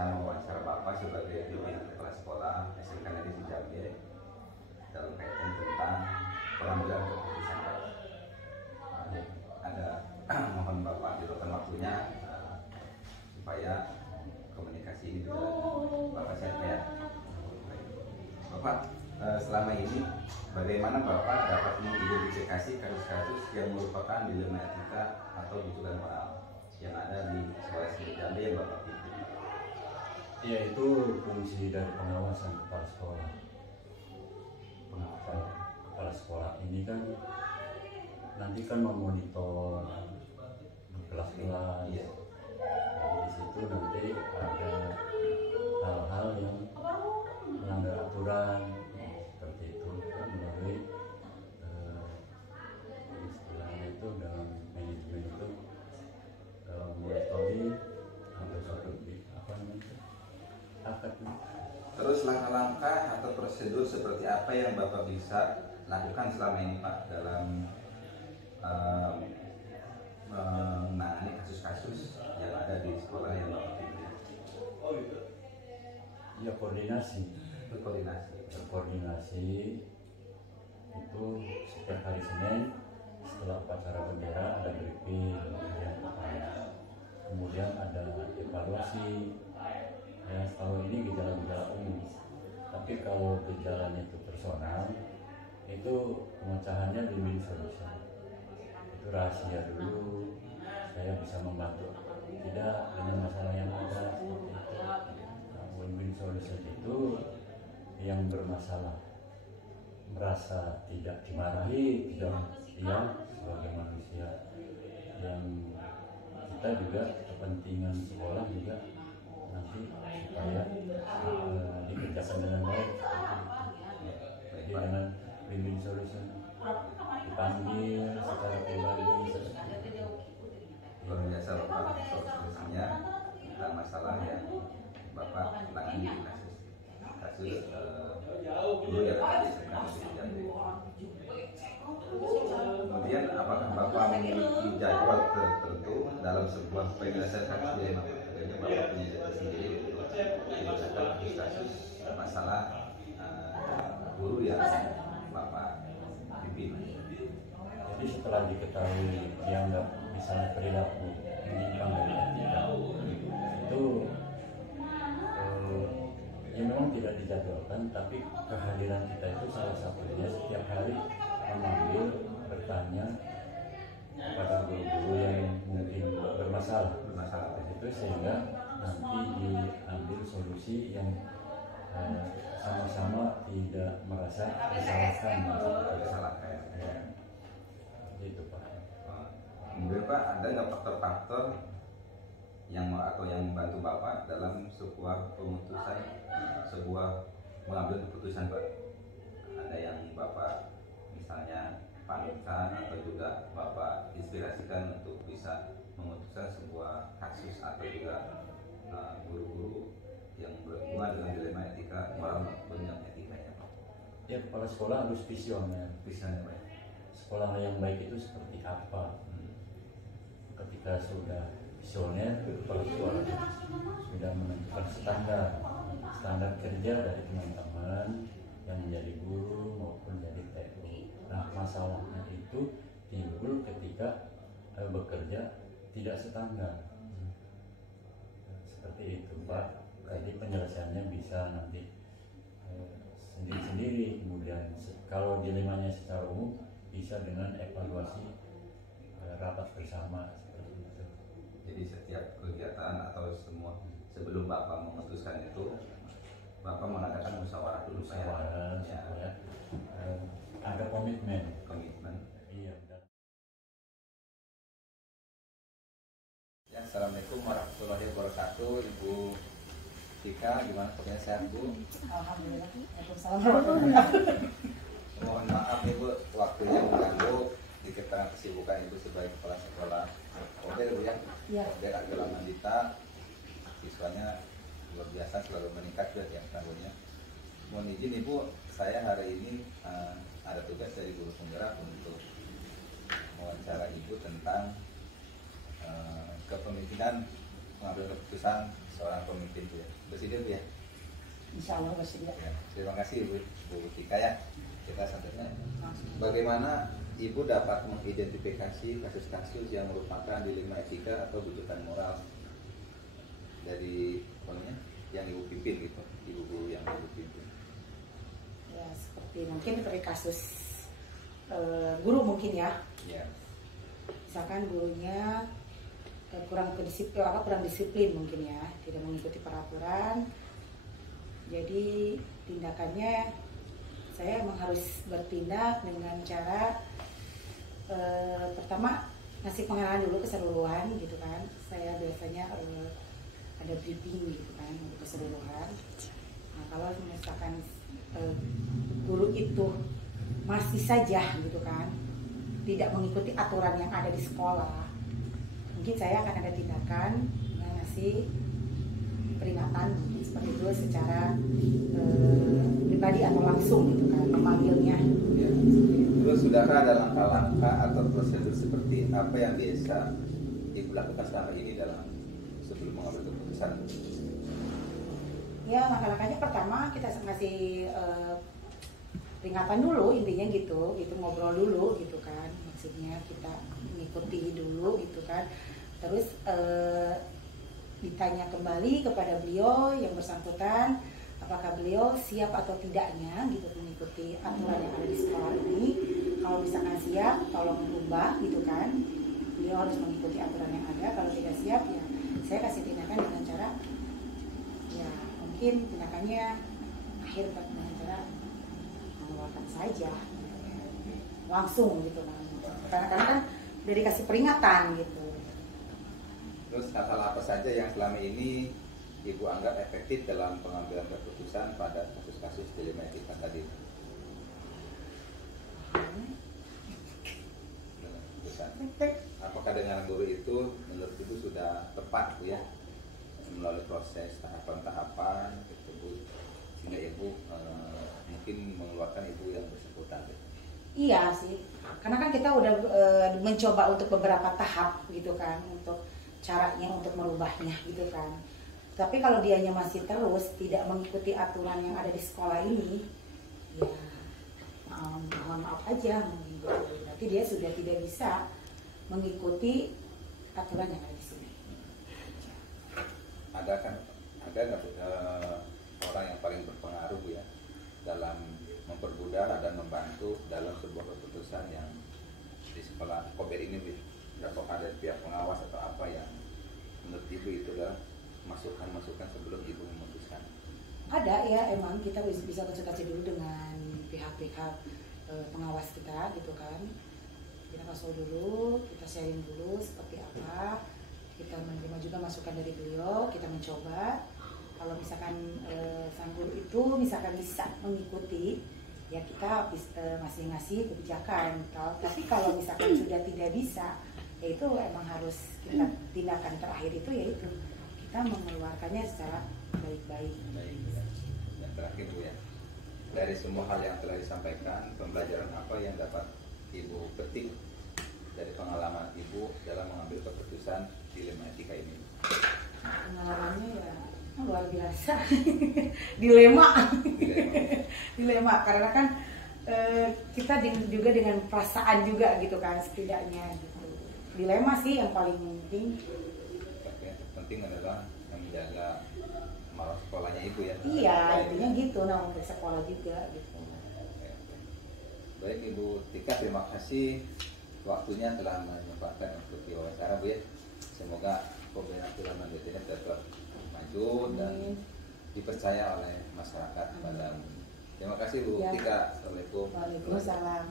bisa mewawancara Bapak sebagai pimpinan kepala sekolah SMK Negeri Cijabe dalam kaitan tentang pengambilan keputusan Pak. Ada mohon Bapak diluangkan waktunya supaya komunikasi ini berjalan. Bapak siapa ya? Bapak, selama ini bagaimana Bapak dapat mengidentifikasi kasus-kasus yang merupakan dilema etika atau rujukan moral yang ada di sekolah SMK Jambi yang Bapak pimpin? Ya, itu fungsi dari pengawasan kepala sekolah. Pengawasan kepala sekolah ini kan nanti kan memonitor di kelas-kelas. Iya. Jadi di situ nanti ada hal-hal yang melanggar aturan seperti itu kan melalui istilahnya itu dalam manajemen itu monitoring atau suatu apa namanya akad. Terus langkah-langkah atau prosedur seperti apa yang Bapak bisa lakukan selama ini Pak dalam menangani kasus-kasus yang ada di sekolah yang Bapak pimpin? Ya, koordinasi itu setiap hari Senin setelah upacara bendera ada briefing, kemudian ada evaluasi. Ya, setahu ini gejala-gejala umum, tapi kalau gejalanya itu personal itu pemecahannya win-win solution. Itu rahasia dulu, saya bisa membantu tidak dengan masalah yang ada seperti itu. Nah, win-win solution itu yang bermasalah merasa tidak dimarahi, tidak diam sebagai manusia, yang kita juga kepentingan sekolah juga nanti supaya dikerjakan dengan baik. Jadi dengan win-win solution dipanggil secara pribadi. Luar biasa Bapak solusinya tentang masalah yang Bapak tangani di kasus guru yang ada di SMK Negeri Cijabe. Kemudian apakah Bapak memiliki jadwal tertentu dalam sebuah penyelesaian kasus dilema? Jadi Bapak punya jadwal sendiri untuk menyelesaikan kasus masalah guru yang Bapak pimpin. Jadi setelah diketahui dianggap misalnya perilaku menyimpang dari etika, itu ya memang tidak dijadwalkan, tapi kehadiran kita itu salah satunya setiap hari memanggil, bertanya kepada guru-guru yang mungkin bermasalah itu, sehingga nanti diambil solusi yang sama-sama tidak merasa disalahkan. Ya. Itu Pak. Kemudian Pak, ada nggak faktor-faktor yang membantu Bapak dalam sebuah pemutusan, mengambil keputusan Pak? Ada yang Bapak misalnya panutan atau juga Bapak inspirasikan untuk bisa memutuskan sebuah kasus atau juga guru-guru yang berhubungan dengan dilema etika moral maupun yang etikanya Pak? Ya, kepala sekolah harus visioner Pak. Sekolah yang baik itu seperti apa? Ketika sudah visioner, kepala sekolah sudah menentukan standar kerja dari teman-teman yang menjadi guru maupun jadi TU. Nah, masalahnya itu timbul ketika bekerja tidak standar. Seperti itu Pak. Jadi penyelesaiannya bisa nanti sendiri-sendiri. Kemudian kalau dilemanya secara umum bisa dengan evaluasi rapat bersama seperti itu. Jadi setiap kegiatan atau semua sebelum Bapak memutuskan itu, Bapak mengadakan musyawarah dulu supaya ada komitmen. Iya. Ya, Assalamualaikum warahmatullahi wabarakatuh, Ibu Tika, gimana kabarnya, sehat Bu? Alhamdulillah. Waalaikumsalam. Mohon maaf Ibu, waktunya mengganggu di keterangan kesibukan Ibu sebagai kepala sekolah. Oke Bu ya? Iya. Biar agak lama Dita, siswanya luar biasa, selalu meningkat ya tiap tahunnya. Mohon izin Ibu, saya hari ini ada tugas dari guru penggerak untuk mewawancara Ibu tentang kepemimpinan mengambil keputusan seorang pemimpin Bu ya. Bersedia Bu ya? Insya Allah bersedia. Ya, terima kasih Bu Tika ya. Kita selanjutnya, bagaimana Ibu dapat mengidentifikasi kasus-kasus yang merupakan dilema etika atau bujukan moral dari yang Ibu pimpin gitu, Ibu guru yang Ibu pimpin? Ya seperti mungkin dari kasus guru mungkin ya. Ya. Misalkan gurunya kurang disiplin mungkin ya, tidak mengikuti peraturan. Jadi tindakannya saya emang harus bertindak dengan cara pertama ngasih pengenalan dulu keseluruhan gitu kan. Saya biasanya ada briefing gitu kan untuk keseluruhan. Nah kalau misalkan guru itu masih saja gitu kan tidak mengikuti aturan yang ada di sekolah, mungkin saya akan ada tindakan yang ngasih peringatan seperti itu secara pribadi atau langsung gitu kan, memanggilnya. Ya. Terus sudahkah ada langkah-langkah atau prosedur seperti apa yang biasa Ibu lakukan selama ini dalam sebelum mengambil keputusan? Ya langkah-langkahnya pertama kita ngasih peringatan dulu, intinya gitu, itu ngobrol dulu gitu kan, maksudnya kita mengikuti dulu gitu kan. Terus ditanya kembali kepada beliau yang bersangkutan apakah beliau siap atau tidaknya gitu mengikuti aturan yang ada di sekolah ini. Kalau misalkan siap tolong ubah gitu kan, beliau harus mengikuti aturan yang ada. Kalau tidak siap ya saya kasih tindakan dengan cara ya mungkin tindakannya akhir dengan cara mengeluarkan saja langsung gitu kan, karena kan udah dikasih peringatan gitu. Terus hal-hal apa saja yang selama ini Ibu anggap efektif dalam pengambilan keputusan pada kasus-kasus dilema etika tadi? Apakah dengan guru itu menurut Ibu sudah tepat Bu ya, melalui proses tahapan-tahapan tersebut sehingga Ibu mungkin mengeluarkan Ibu yang bersangkutan? Iya sih, karena kan kita udah mencoba untuk beberapa tahap gitu kan, untuk caranya untuk merubahnya gitu kan. Tapi kalau dianya masih terus tidak mengikuti aturan yang ada di sekolah ini, ya mohon maaf aja, gitu. Berarti dia sudah tidak bisa mengikuti aturan yang ada di sini. Ada nggak orang yang paling berpengaruh Bu ya dalam mempermudah dan membantu dalam sebuah keputusan yang di sekolah Kober ini Bu? Apakah ada pihak pengawas atau apa yang menurut Ibu itu adalah masukan-masukan sebelum Ibu memutuskan? Ada ya, emang kita bisa konsultasi dulu dengan pihak-pihak pengawas kita gitu kan. Kita konsul dulu, kita sharing dulu seperti apa. Kita menerima juga masukan dari beliau, kita mencoba. Kalau misalkan sang guru itu misalkan bisa mengikuti, ya kita masih ngasih kebijakan. Tapi kalau misalkan sudah tidak bisa, ya itu emang harus kita tindakan terakhir itu yaitu kita mengeluarkannya secara baik-baik. Baik. Dan terakhir Bu ya, dari semua hal yang telah disampaikan, pembelajaran apa yang dapat Ibu petik dari pengalaman Ibu dalam mengambil keputusan dilema etika ini? Pengalamannya ya luar biasa. dilema karena kan kita juga dengan perasaan juga gitu kan, setidaknya gitu. Dilema sih yang paling penting. Yang penting adalah menjaga marwah sekolahnya Ibu ya. Iya, intinya gitu, nah untuk sekolah juga gitu. Baik Ibu Tika, terima kasih waktunya telah menyempatkan untuk diwawancara Bu ya. Semoga pembinaan Filman BTN tetap maju dan dipercaya oleh masyarakat pada umumnya. Terima kasih Bu Tika. Assalamualaikum. Waalaikumsalam.